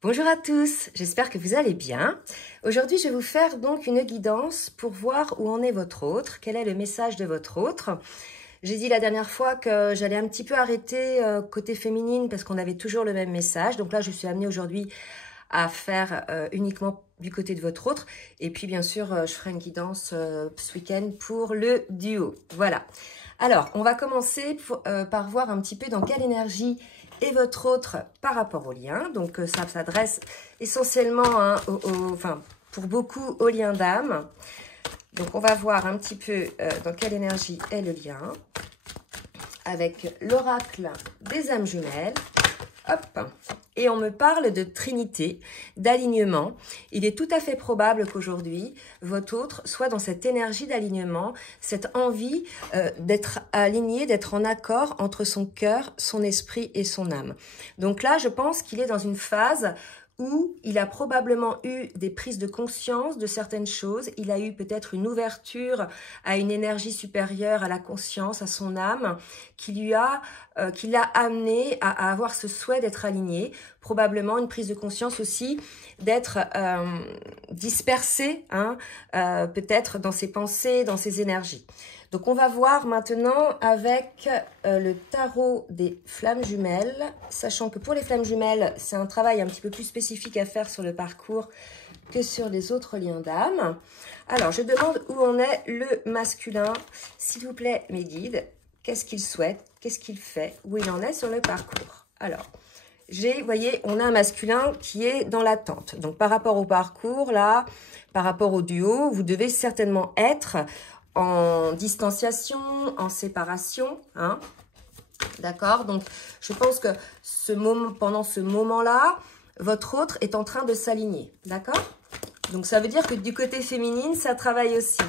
Bonjour à tous, j'espère que vous allez bien. Aujourd'hui, je vais vous faire donc une guidance pour voir où en est votre autre, quel est le message de votre autre. J'ai dit la dernière fois que j'allais un petit peu arrêter côté féminine parce qu'on avait toujours le même message. Donc là, je suis amenée aujourd'hui à faire uniquement du côté de votre autre. Et puis, bien sûr, je ferai une guidance ce week-end pour le duo. Voilà. Alors, on va commencer par voir un petit peu dans quelle énergie est votre autre par rapport au lien. Donc, ça s'adresse essentiellement pour beaucoup au lien d'âme. Donc, on va voir un petit peu dans quelle énergie est le lien avec l'oracle des âmes jumelles. Hop. Et on me parle de trinité, d'alignement. Il est tout à fait probable qu'aujourd'hui, votre autre soit dans cette énergie d'alignement, cette envie d'être aligné, d'être en accord entre son cœur, son esprit et son âme. Donc là, je pense qu'il est dans une phase où il a probablement eu des prises de conscience de certaines choses. Il a eu peut-être une ouverture à une énergie supérieure, à la conscience, à son âme, qui l'a amené à avoir ce souhait d'être aligné. Probablement une prise de conscience aussi d'être dispersé, peut-être dans ses pensées, dans ses énergies. Donc, on va voir maintenant avec le tarot des flammes jumelles, sachant que pour les flammes jumelles, c'est un travail un petit peu plus spécifique à faire sur le parcours que sur les autres liens d'âme. Alors, je demande où en est le masculin. S'il vous plaît, mes guides, qu'est-ce qu'il souhaite? Qu'est-ce qu'il fait? Où il en est sur le parcours? Alors, vous voyez, on a un masculin qui est dans l'attente. Donc, par rapport au parcours, là, par rapport au duo, vous devez certainement être en distanciation, en séparation, hein. D'accord? Donc, je pense que pendant ce moment-là, votre autre est en train de s'aligner. D'accord? Donc, ça veut dire que du côté féminine, ça travaille aussi.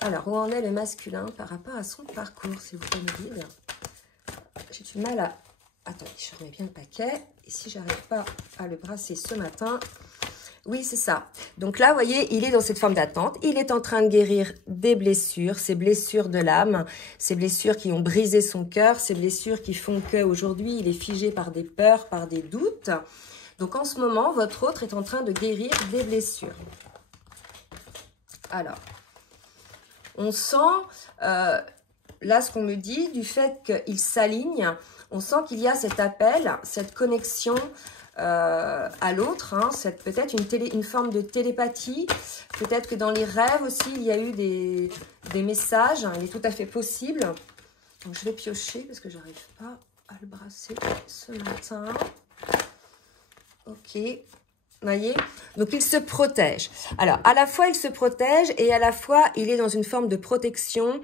Alors, où en est le masculin par rapport à son parcours, s'il vous plaît, me dire. J'ai du mal à... Attendez, je remets bien le paquet. Et si j'arrive pas à le brasser ce matin... Oui, c'est ça. Donc là, vous voyez, il est dans cette forme d'attente. Il est en train de guérir des blessures, ces blessures de l'âme, ces blessures qui ont brisé son cœur, ces blessures qui font qu'aujourd'hui, il est figé par des peurs, par des doutes. Donc en ce moment, votre autre est en train de guérir des blessures. Alors, on sent, là, ce qu'on me dit, du fait qu'il s'aligne, on sent qu'il y a cet appel, cette connexion à l'autre, hein, c'est peut-être une forme de télépathie, peut-être que dans les rêves aussi il y a eu des messages, hein, il est tout à fait possible. Donc je vais piocher parce que j'arrive pas à le brasser ce matin. Ok, vous voyez, donc il se protège. Alors à la fois il se protège et à la fois il est dans une forme de protection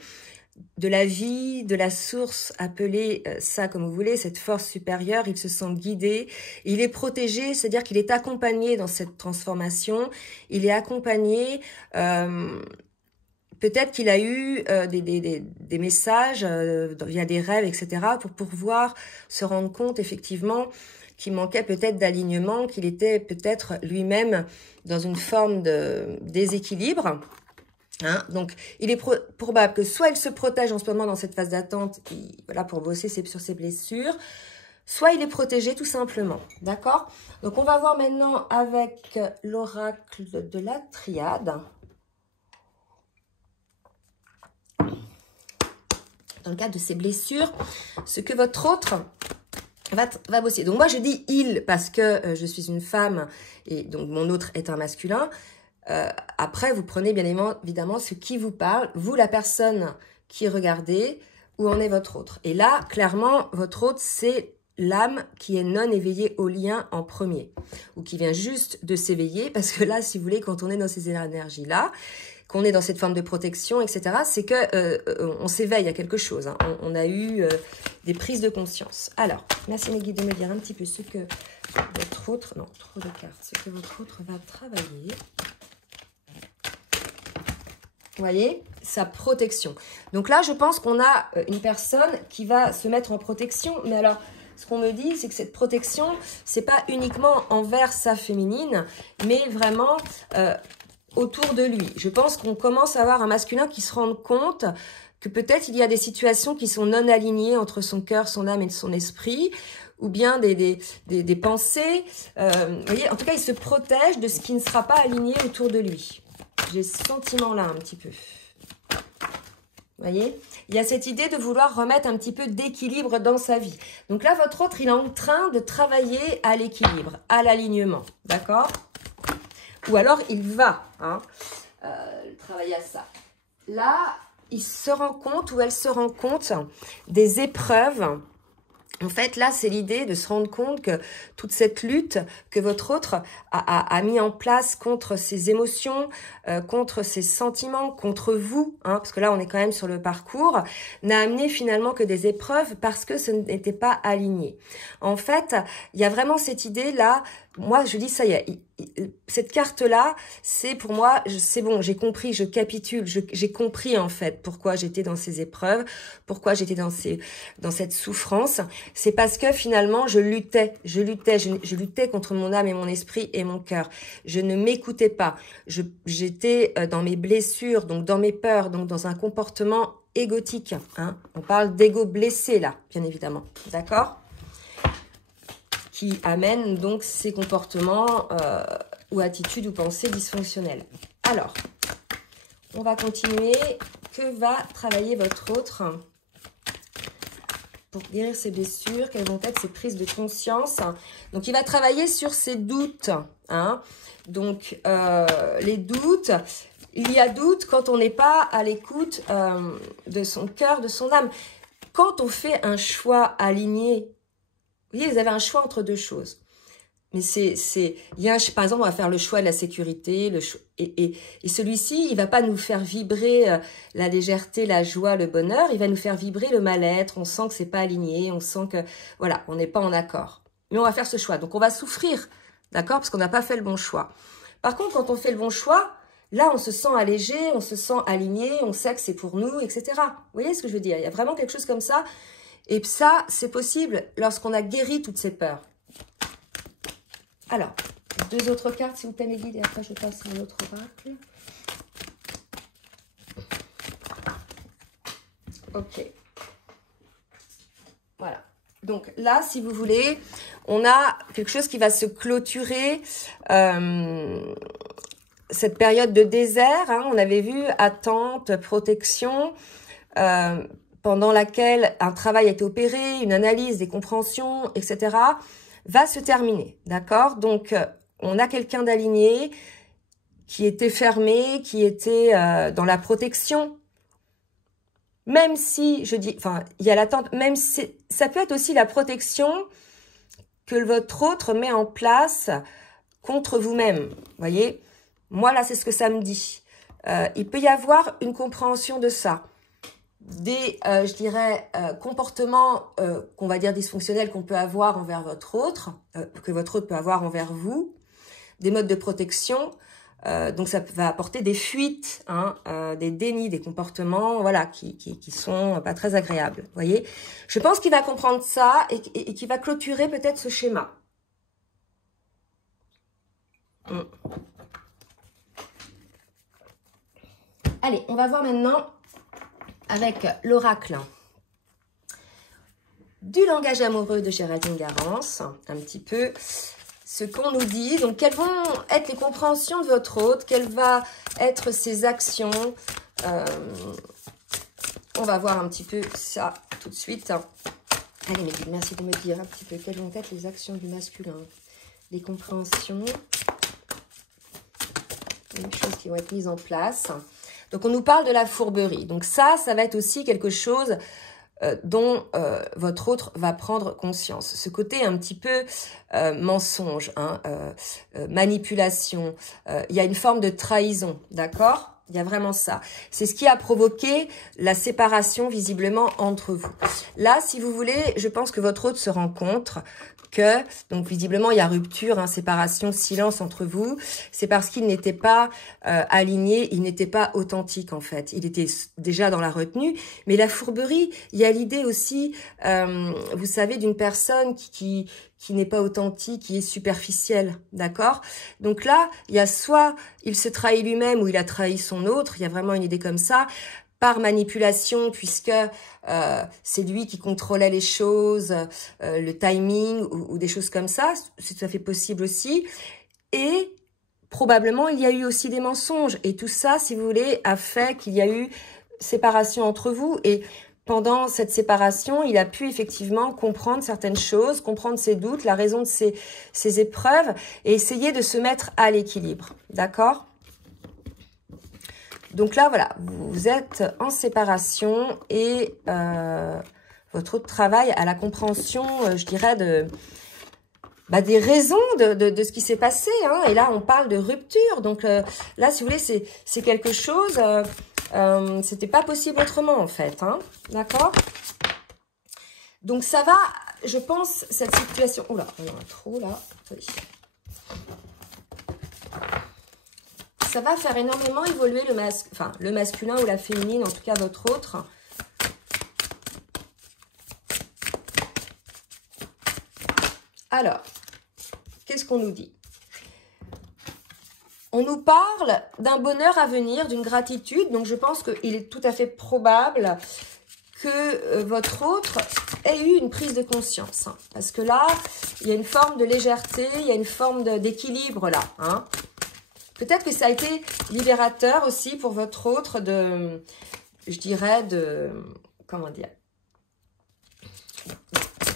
de la vie, de la source, appelez ça comme vous voulez, cette force supérieure. Il se sent guidé, il est protégé, c'est-à-dire qu'il est accompagné dans cette transformation, il est accompagné, peut-être qu'il a eu des messages via des rêves, etc., pour pouvoir se rendre compte effectivement qu'il manquait peut-être d'alignement, qu'il était peut-être lui-même dans une forme de déséquilibre. Hein, donc, il est probable que soit il se protège en ce moment dans cette phase d'attente, voilà, pour bosser sur ses blessures, soit il est protégé tout simplement, d'accord? Donc, on va voir maintenant avec l'oracle de la triade. Dans le cadre de ces blessures, ce que votre autre va bosser. Donc, moi, je dis « il » parce que je suis une femme et donc mon autre est un masculin. Après, vous prenez bien évidemment ce qui vous parle, vous la personne qui regardez, où en est votre autre. Et là, clairement, votre autre, c'est l'âme qui est non éveillée au lien en premier, ou qui vient juste de s'éveiller, parce que là, si vous voulez, quand on est dans ces énergies-là, qu'on est dans cette forme de protection, etc., c'est que on s'éveille à quelque chose, hein. On a eu des prises de conscience. Alors, merci mes guides de me dire un petit peu ce que votre autre, non, trop de cartes, ce que votre autre va travailler. Vous voyez, sa protection. Donc là, je pense qu'on a une personne qui va se mettre en protection. Mais alors, ce qu'on me dit, c'est que cette protection, c'est pas uniquement envers sa féminine, mais vraiment autour de lui. Je pense qu'on commence à avoir un masculin qui se rend compte que peut-être il y a des situations qui sont non alignées entre son cœur, son âme et son esprit, ou bien des pensées. Vous voyez, en tout cas, il se protège de ce qui ne sera pas aligné autour de lui. J'ai ce sentiment-là un petit peu. Vous voyez, il y a cette idée de vouloir remettre un petit peu d'équilibre dans sa vie. Donc là, votre autre, il est en train de travailler à l'équilibre, à l'alignement. D'accord? Ou alors, il va travailler à ça. Là, il se rend compte ou elle se rend compte des épreuves. En fait, là, c'est l'idée de se rendre compte que toute cette lutte que votre autre a mis en place contre ses émotions, contre ses sentiments, contre vous, hein, parce que là, on est quand même sur le parcours, n'a amené finalement que des épreuves parce que ce n'était pas aligné. En fait, il y a vraiment cette idée-là. Moi, je dis, ça y est, cette carte-là, c'est pour moi, c'est bon, j'ai compris, je capitule, j'ai compris en fait pourquoi j'étais dans ces épreuves, pourquoi j'étais dans cette souffrance. C'est parce que finalement, je luttais contre mon âme et mon esprit et mon cœur. Je ne m'écoutais pas. J'étais dans mes blessures, donc dans mes peurs, donc dans un comportement égotique. Hein. On parle d'ego blessé là, bien évidemment. D'accord ? Qui amène donc ces comportements ou attitudes ou pensées dysfonctionnelles. Alors, on va continuer. Que va travailler votre autre pour guérir ses blessures? Quelles vont être ses prises de conscience? Donc, il va travailler sur ses doutes. Hein. Donc, les doutes, il y a doute quand on n'est pas à l'écoute de son cœur, de son âme. Quand on fait un choix aligné, vous voyez, vous avez un choix entre deux choses. Mais par exemple, on va faire le choix de la sécurité, et celui-ci, il va pas nous faire vibrer la légèreté, la joie, le bonheur, il va nous faire vibrer le mal-être, on sent que c'est pas aligné, on sent que, voilà, on n'est pas en accord. Mais on va faire ce choix, donc on va souffrir, d'accord, parce qu'on n'a pas fait le bon choix. Par contre, quand on fait le bon choix, là, on se sent allégé, on se sent aligné, on sait que c'est pour nous, etc. Vous voyez ce que je veux dire? Il y a vraiment quelque chose comme ça. Et ça, c'est possible lorsqu'on a guéri toutes ces peurs. Alors, deux autres cartes, s'il vous plaît, mes guides, et après je passe à un autre oracle. Ok. Voilà. Donc là, si vous voulez, on a quelque chose qui va se clôturer. Cette période de désert, hein, on avait vu attente, protection, pendant laquelle un travail a été opéré, une analyse, des compréhensions, etc., va se terminer, d'accord? Donc, on a quelqu'un d'aligné qui était fermé, qui était dans la protection, même si, je dis, enfin, il y a l'attente, même si, ça peut être aussi la protection que votre autre met en place contre vous-même, voyez? Moi, là, c'est ce que ça me dit. Il peut y avoir une compréhension de ça. Des, je dirais, comportements qu'on va dire dysfonctionnels qu'on peut avoir envers votre autre, que votre autre peut avoir envers vous, des modes de protection, donc ça va apporter des fuites, hein, des dénis, des comportements, voilà, qui sont pas très agréables, vous voyez. Je pense qu'il va comprendre ça et qu'il va clôturer peut-être ce schéma. Allez, on va voir maintenant avec l'oracle du langage amoureux de Géraldine Garance, un petit peu ce qu'on nous dit. Donc, quelles vont être les compréhensions de votre autre? Quelles vont être ses actions? On va voir un petit peu ça tout de suite. Allez, mes guides, merci de me dire un petit peu quelles vont être les actions du masculin, les compréhensions, les choses qui vont être mises en place. Donc, on nous parle de la fourberie. Donc, ça va être aussi quelque chose dont votre autre va prendre conscience. Ce côté un petit peu mensonge, hein, manipulation. Il y a une forme de trahison, d'accord? Il y a vraiment ça. C'est ce qui a provoqué la séparation visiblement entre vous. Là, si vous voulez, je pense que votre autre se rend compte que, donc visiblement, il y a rupture, hein, séparation, silence entre vous. C'est parce qu'il n'était pas aligné, il n'était pas authentique en fait. Il était déjà dans la retenue. Mais la fourberie, il y a l'idée aussi, vous savez, d'une personne qui n'est pas authentique, qui est superficielle, d'accord? Donc là, il y a soit il se trahit lui-même ou il a trahi son autre, il y a vraiment une idée comme ça, par manipulation, puisque c'est lui qui contrôlait les choses, le timing ou des choses comme ça, c'est tout à fait possible aussi. Et probablement, il y a eu aussi des mensonges. Et tout ça, si vous voulez, a fait qu'il y a eu séparation entre vous. Et pendant cette séparation, il a pu effectivement comprendre certaines choses, comprendre ses doutes, la raison de ses épreuves et essayer de se mettre à l'équilibre. D'accord ? Donc là, voilà, vous êtes en séparation et votre autre travail à la compréhension, je dirais, des raisons de ce qui s'est passé. Hein. Et là, on parle de rupture. Donc là, si vous voulez, c'est quelque chose, c'était pas possible autrement en fait. Hein. D'accord ? Donc ça va, je pense, cette situation... Oula, il y en a trop là. Oui. Ça va faire énormément évoluer le masculin ou la féminine, en tout cas votre autre. Alors, qu'est-ce qu'on nous dit? On nous parle d'un bonheur à venir, d'une gratitude. Donc, je pense qu'il est tout à fait probable que votre autre ait eu une prise de conscience. Hein, parce que là, il y a une forme de légèreté, il y a une forme d'équilibre là. Hein. Peut-être que ça a été libérateur aussi pour votre autre je dirais, comment dire,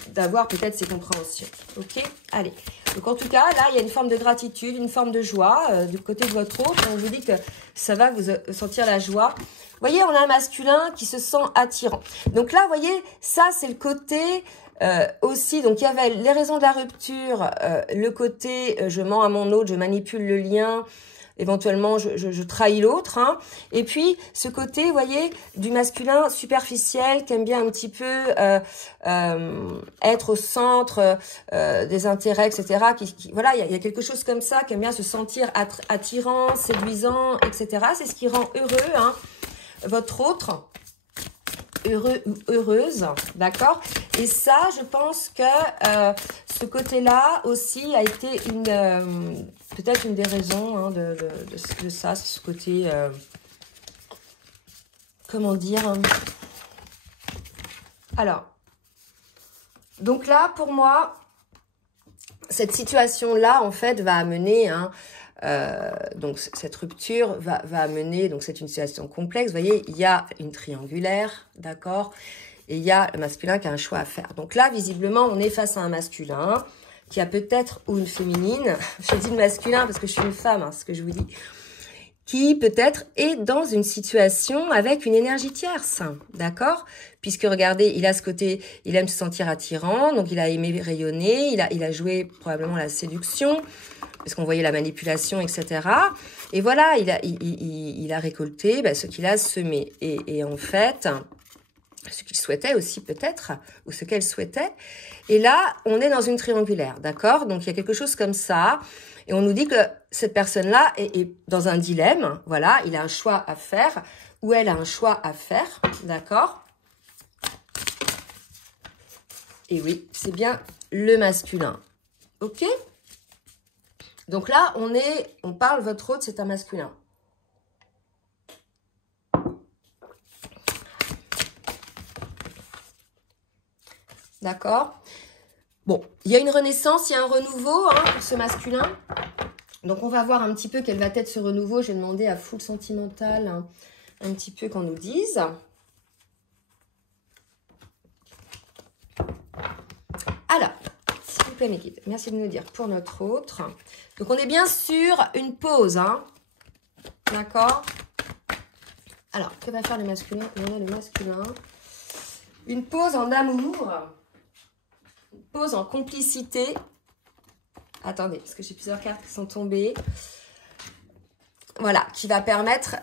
d'avoir peut-être ces compréhensions. Ok, allez. Donc en tout cas, là, il y a une forme de gratitude, une forme de joie du côté de votre autre. On vous dit que ça va vous sentir la joie. Vous voyez, on a un masculin qui se sent attirant. Donc là, vous voyez, ça, c'est le côté... aussi, donc il y avait les raisons de la rupture, le côté je mens à mon autre, je manipule le lien, éventuellement je trahis l'autre, hein. Et puis ce côté, vous voyez, du masculin superficiel qui aime bien un petit peu être au centre des intérêts, etc. Voilà, il y a quelque chose comme ça, qui aime bien se sentir attirant, séduisant, etc. C'est ce qui rend heureux, hein, votre autre. Heureux ou heureuse, d'accord? Et ça, je pense que ce côté-là aussi a été peut-être une des raisons hein, de ça, ce côté, comment dire? Alors, donc là, pour moi, cette situation-là, en fait, va amener... Hein, donc cette rupture va amener, donc c'est une situation complexe, vous voyez, il y a une triangulaire, d'accord, et il y a le masculin qui a un choix à faire. Donc là, visiblement, on est face à un masculin qui a peut-être, ou une féminine, je dis le masculin parce que je suis une femme, hein, ce que je vous dis, qui peut-être est dans une situation avec une énergie tierce, d'accord? Puisque regardez, il a ce côté, il aime se sentir attirant, donc il a aimé rayonner, il a joué probablement la séduction, parce qu'on voyait la manipulation, etc. Et voilà, il a récolté ce qu'il a semé. Et en fait, ce qu'il souhaitait aussi peut-être, ou ce qu'elle souhaitait. Et là, on est dans une triangulaire, d'accord? Donc, il y a quelque chose comme ça. Et on nous dit que cette personne-là est dans un dilemme. Voilà, il a un choix à faire, ou elle a un choix à faire, d'accord? Et oui, c'est bien le masculin. Ok? Donc là, on parle, votre autre, c'est un masculin. D'accord? Bon, il y a une renaissance, il y a un renouveau hein, pour ce masculin. Donc, on va voir un petit peu quel va être ce renouveau. Je vais demander à Full Sentimental hein, un petit peu qu'on nous dise. Alors, s'il vous plaît, mes guides, merci de nous dire pour notre autre. Donc, on est bien sur une pause, hein. D'accord? Alors, que va faire le masculin? On a le masculin. Une pause en amour. Une pause en complicité. Attendez, parce que j'ai plusieurs cartes qui sont tombées. Voilà, qui va permettre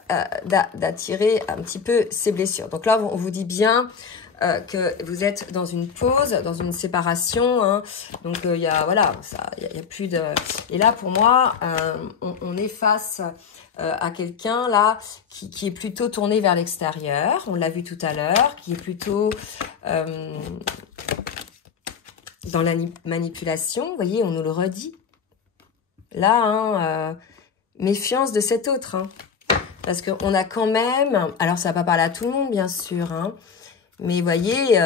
d'attirer un petit peu ces blessures. Donc là, on vous dit bien... que vous êtes dans une pause, dans une séparation, hein. Donc il y a voilà, il y a plus de. Et là pour moi, on est face à quelqu'un là qui est plutôt tourné vers l'extérieur. On l'a vu tout à l'heure, qui est plutôt dans la manipulation. Vous voyez, on nous le redit. Là, hein, méfiance de cet autre. Hein. Parce qu'on a quand même... Alors, ça va pas parler à tout le monde, bien sûr, hein. Mais vous voyez,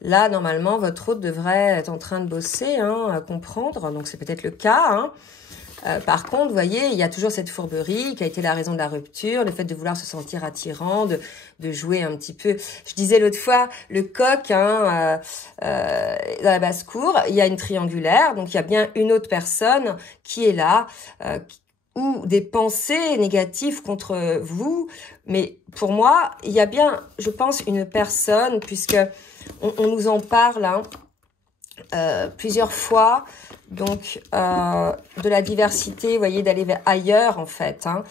là, normalement, votre hôte devrait être en train de bosser, hein, à comprendre. Donc, c'est peut-être le cas, hein. Par contre, vous voyez, il y a toujours cette fourberie qui a été la raison de la rupture, le fait de vouloir se sentir attirant, de jouer un petit peu. Je disais l'autre fois, le coq, hein, dans la basse-cour, il y a une triangulaire, donc il y a bien une autre personne qui est là, ou des pensées négatives contre vous. Mais pour moi, il y a bien, je pense, une personne, puisque on nous en parle, hein, plusieurs fois, donc de la diversité, vous voyez, d'aller vers ailleurs en fait, hein.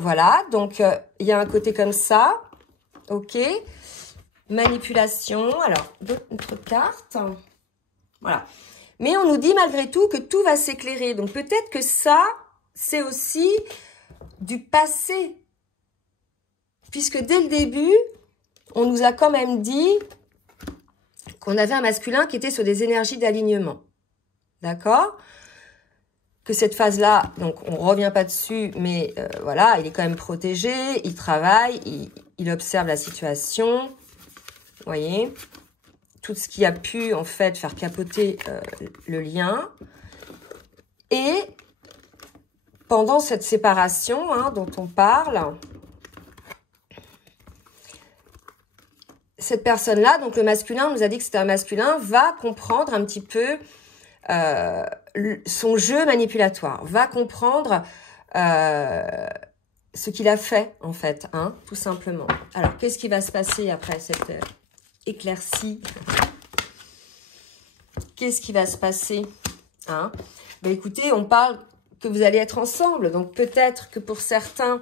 Voilà, donc il y a un côté comme ça, ok, manipulation, alors d'autres cartes, voilà, mais on nous dit malgré tout que tout va s'éclairer, donc peut-être que ça, c'est aussi du passé, puisque dès le début, on nous a quand même dit qu'on avait un masculin qui était sur des énergies d'alignement. D'accord? Que cette phase-là, donc on ne revient pas dessus, mais voilà, il est quand même protégé, il travaille, il observe la situation. Vous voyez? Tout ce qui a pu, en fait, faire capoter le lien. Et pendant cette séparation, hein, dont on parle, cette personne-là, donc le masculin, on nous a dit que c'était un masculin, va comprendre un petit peu son jeu manipulatoire, va comprendre ce qu'il a fait, en fait, hein, tout simplement. Alors, qu'est-ce qui va se passer après cette éclaircie? Qu'est-ce qui va se passer, hein? Ben, écoutez, on parle que vous allez être ensemble, donc peut-être que pour certains,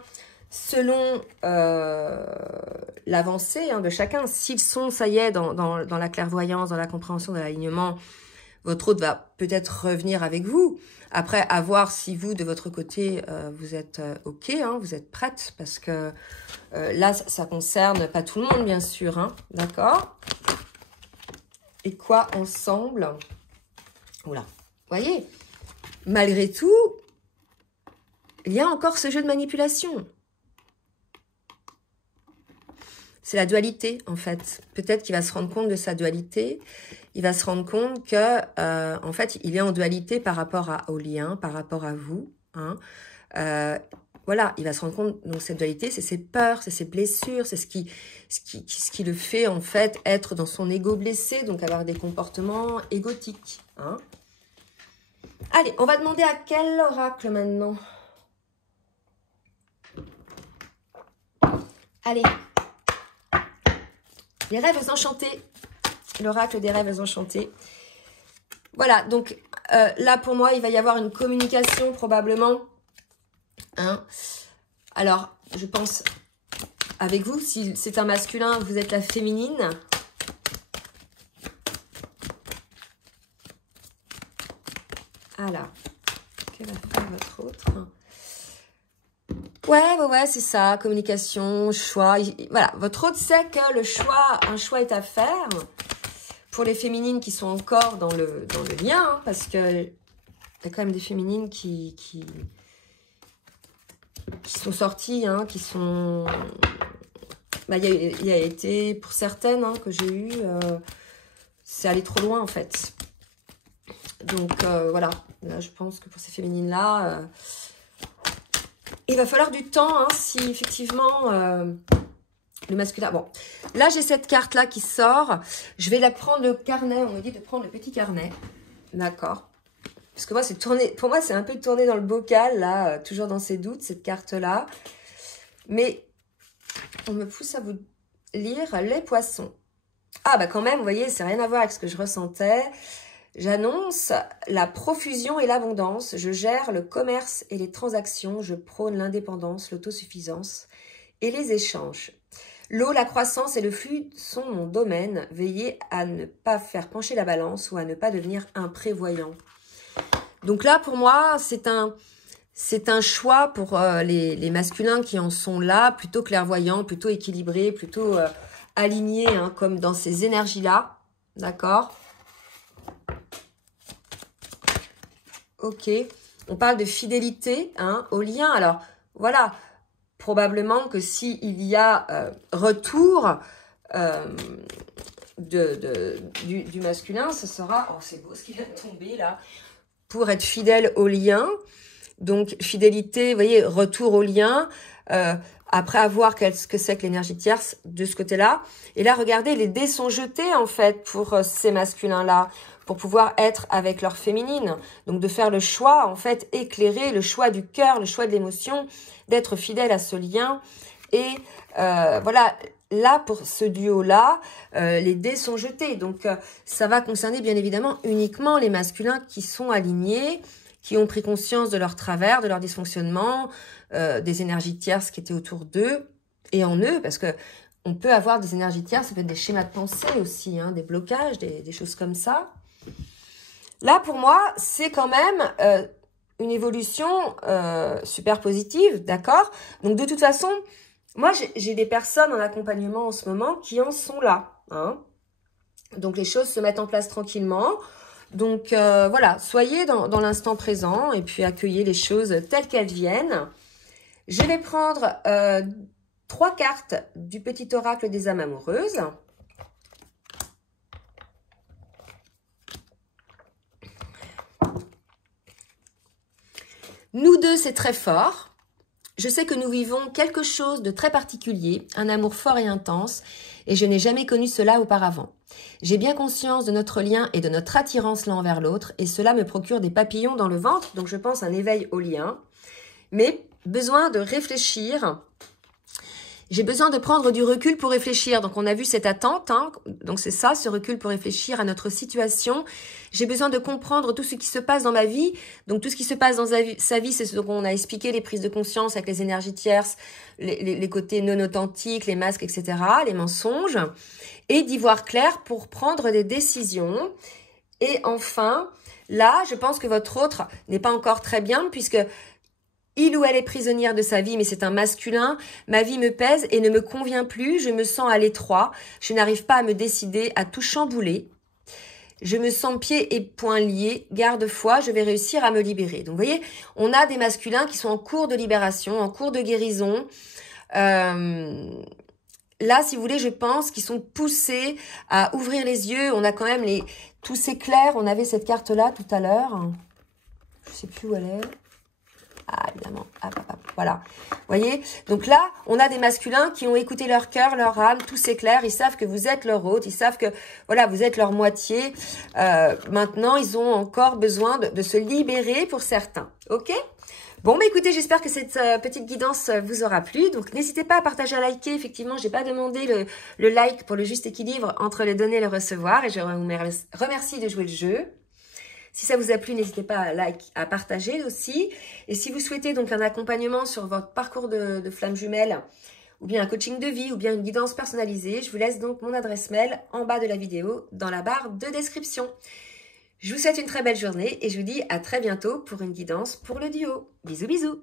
selon l'avancée, hein, de chacun, s'ils sont, ça y est, dans la clairvoyance, dans la compréhension de l'alignement, votre hôte va peut-être revenir avec vous. Après, à voir si vous, de votre côté, vous êtes OK, hein, vous êtes prête, parce que là, ça concerne pas tout le monde, bien sûr, hein, d'accord? Et quoi ensemble? Oula, vous voyez, malgré tout, il y a encore ce jeu de manipulation. C'est la dualité, en fait. Peut-être qu'il va se rendre compte de sa dualité. Il va se rendre compte que, en fait, il est en dualité par rapport au lien, par rapport à vous, hein. Voilà, il va se rendre compte, donc cette dualité, c'est ses peurs, c'est ses blessures, c'est ce qui le fait, en fait, être dans son ego blessé, donc avoir des comportements égotiques, hein. Allez, on va demander à quel oracle maintenant? Allez. Les rêves enchantés. L'oracle des rêves enchantés. Voilà, donc là, pour moi, il va y avoir une communication probablement. Hein. Alors, je pense avec vous, si c'est un masculin, vous êtes la féminine. Alors, que va faire votre autre? Ouais, c'est ça, communication, choix. Voilà, votre autre sait que un choix est à faire. Pour les féminines qui sont encore dans le lien, hein, parce que il y a quand même des féminines qui sont sorties, hein, qui sont... Bah, il y a été, pour certaines hein, que j'ai eues, c'est allé trop loin en fait. Donc voilà, là je pense que pour ces féminines-là... il va falloir du temps, hein, si effectivement le masculin... Bon, là j'ai cette carte-là qui sort. Je vais la prendre le carnet. On me dit de prendre le petit carnet. D'accord. Parce que moi, c'est tourné. Pour moi, c'est un peu tourné dans le bocal, là, toujours dans ses doutes, cette carte-là. Mais on me pousse à vous lire les poissons. Ah, bah quand même, vous voyez, c'est rien à voir avec ce que je ressentais. J'annonce la profusion et l'abondance. Je gère le commerce et les transactions. Je prône l'indépendance, l'autosuffisance et les échanges. L'eau, la croissance et le flux sont mon domaine. Veillez à ne pas faire pencher la balance ou à ne pas devenir imprévoyant. Donc là, pour moi, c'est un choix pour les masculins qui en sont là, plutôt clairvoyants, plutôt équilibrés, plutôt alignés, hein, comme dans ces énergies-là. D'accord ? Ok. On parle de fidélité hein, au lien. Alors, voilà. probablement que s'il y a retour du masculin, ce sera... Oh, c'est beau ce qui vient de tomber là. Pour être fidèle au lien. Donc, fidélité, vous voyez, retour au lien. Après avoir ce que c'est que l'énergie tierce de ce côté-là. Et là, regardez, les dés sont jetés en fait pour ces masculins-là. Pour pouvoir être avec leur féminine. Donc, de faire le choix, en fait, éclairé, le choix du cœur, le choix de l'émotion, d'être fidèle à ce lien. Et voilà, là, pour ce duo-là, les dés sont jetés. Donc, ça va concerner, bien évidemment, uniquement les masculins qui sont alignés, qui ont pris conscience de leur travers, de leur dysfonctionnement, des énergies tierces qui étaient autour d'eux et en eux, parce que on peut avoir des énergies tierces, ça peut être des schémas de pensée aussi, hein, des blocages, des choses comme ça. Là, pour moi, c'est quand même une évolution super positive, d'accord? Donc, de toute façon, moi, j'ai des personnes en accompagnement en ce moment qui en sont là. Hein. Donc, les choses se mettent en place tranquillement. Donc, voilà, soyez dans l'instant présent et puis accueillez les choses telles qu'elles viennent. Je vais prendre 3 cartes du petit oracle des âmes amoureuses. Nous deux, c'est très fort. Je sais que nous vivons quelque chose de très particulier, un amour fort et intense, et je n'ai jamais connu cela auparavant. J'ai bien conscience de notre lien et de notre attirance l'un envers l'autre, et cela me procure des papillons dans le ventre, donc je pense un éveil au lien. Mais besoin de réfléchir. J'ai besoin de prendre du recul pour réfléchir. Donc, on a vu cette attente. Hein. Donc, c'est ça, ce recul pour réfléchir à notre situation. J'ai besoin de comprendre tout ce qui se passe dans ma vie. Donc, tout ce qui se passe dans sa vie, c'est ce qu'on a expliqué, les prises de conscience avec les énergies tierces, les côtés non authentiques, les masques, etc., les mensonges. Et d'y voir clair pour prendre des décisions. Et enfin, là, je pense que votre autre n'est pas encore très bien puisque... il ou elle est prisonnière de sa vie, mais c'est un masculin. Ma vie me pèse et ne me convient plus. Je me sens à l'étroit. Je n'arrive pas à me décider, à tout chambouler. Je me sens pieds et poings liés. Garde-foi, je vais réussir à me libérer. Donc, vous voyez, on a des masculins qui sont en cours de libération, en cours de guérison. Là, si vous voulez, je pense qu'ils sont poussés à ouvrir les yeux. On a quand même tous ces clairs. On avait cette carte-là tout à l'heure. Je sais plus où elle est. Ah, évidemment. Voilà. Vous voyez? Donc là, on a des masculins qui ont écouté leur cœur, leur âme, tout s'éclaire. Ils savent que vous êtes leur hôte. Ils savent que, voilà, vous êtes leur moitié. Maintenant, ils ont encore besoin de se libérer pour certains. OK? Bon, mais écoutez, j'espère que cette petite guidance vous aura plu. Donc, n'hésitez pas à partager, à liker. Effectivement, j'ai pas demandé le like pour le juste équilibre entre le donner et le recevoir. Et je vous remercie de jouer le jeu. Si ça vous a plu, n'hésitez pas à partager aussi. Et si vous souhaitez donc un accompagnement sur votre parcours de flamme jumelle, ou bien un coaching de vie, ou bien une guidance personnalisée, je vous laisse donc mon adresse mail en bas de la vidéo, dans la barre de description. Je vous souhaite une très belle journée et je vous dis à très bientôt pour une guidance pour le duo. Bisous, bisous!